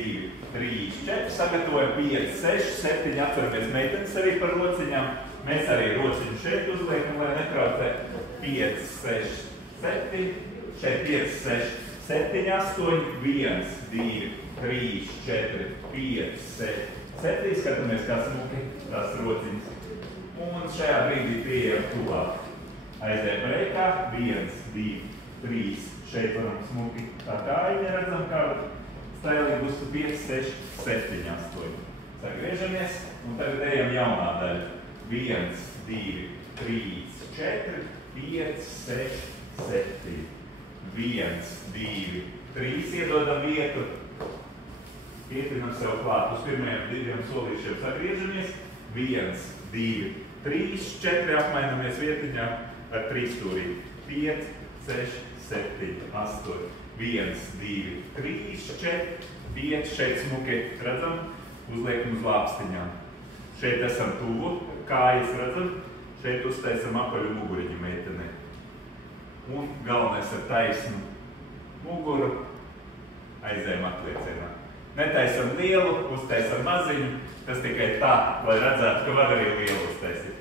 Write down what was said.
2, 3, 4. Sagatavojam 5, 6, 7. Atceramies meitenes arī par rociņām. Mēs arī rociņu šeit uzliekam, lai netraucē. 5, 6, 7. Šeit 5, 6, 7, 8. 1, 2, 3, 4, 5, 6, 7. Skatāmies, kā smuki tās rociņas. Un šajā brīdī pieejam tuvāk. Aizējam breikā. 1, 2, 3. Šeit varam smuki tā kājiņa redzam, kādu stailīgu uz 5, 6, 7, 8. Sagriežamies un tagad ejam jaunā daļa. 1, 2, 3, 4, 5, 6, 7. 1, 2, 3. Iedodam vietu. Piepinam sev klāt. Uz pirmajiem 2 solīšiem sagriežamies. 1, 2, 3, 4. Apmainamies vietiņā ar 3 stūrī. 5, 6, 7, 8, 1, 2, 3, 4, 5. Šeit smuki redzam, uzliekam uz lāpstiņām. Šeit esam tuvu, kājas redzam, šeit uztaisam apaļu muguriņu meitenei. Un galvenais ar taisnu muguru aizējam atliecienā. Netaisam lielu, uztaisam maziņu, tas tikai tā, lai redzētu, ka var arī lielu uztaisīt.